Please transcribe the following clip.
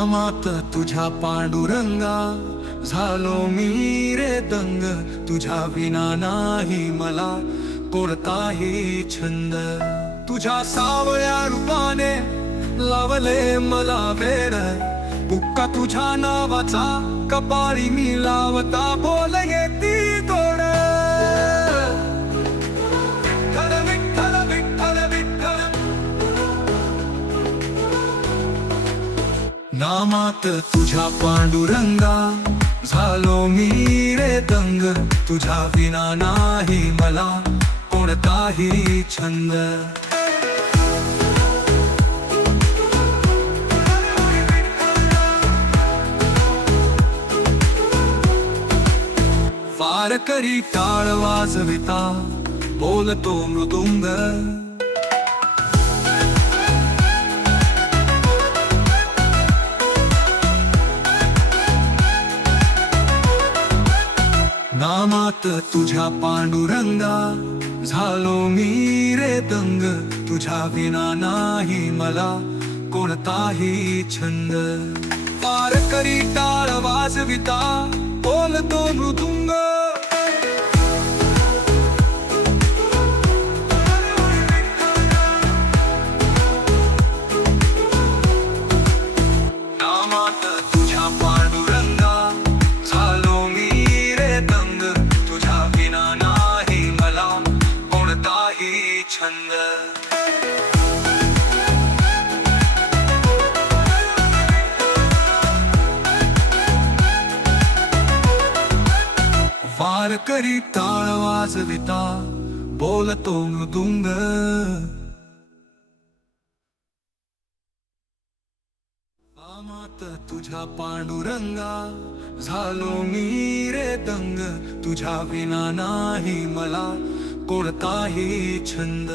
नामात तुझ्या पांडुरंगा झालो मी रे दंग, तुझ्या विना नाही मला कोणताही छंद. तुझ्या सावळ्या रूपाने लावले मला वेड, बुक्का तुझ्या नावाचा कपाळी मी लावता बोल येती तोड. विठ्ठल विठ्ठल विठ्ठल नामात तुझ्या पांडुरंगा झालो मी रे दंग, तुझ्या विना नाही मला कोणताही छंद. वारकरी टाळ वाजविता बोलतो मृदुंग, नामात तुझ्या पांडुरंगा झालो मी रे दंग, तुझ्या विना नाही मला कोणताही छंद. वारकरी टाळ वाजविता बोलतो मृदुंग, नामात तुझ्या पांडुरंगा झालो मी रे दंग, तुझ्या विना नाही मला कोणताही छंद. वारकरी टाळ वाजविता बोलतो मृदुंग. नामात तुझ्या पांडुरंगा झालो मी रे दंग, तुझ्या विना नाही मला कोणताही छंद.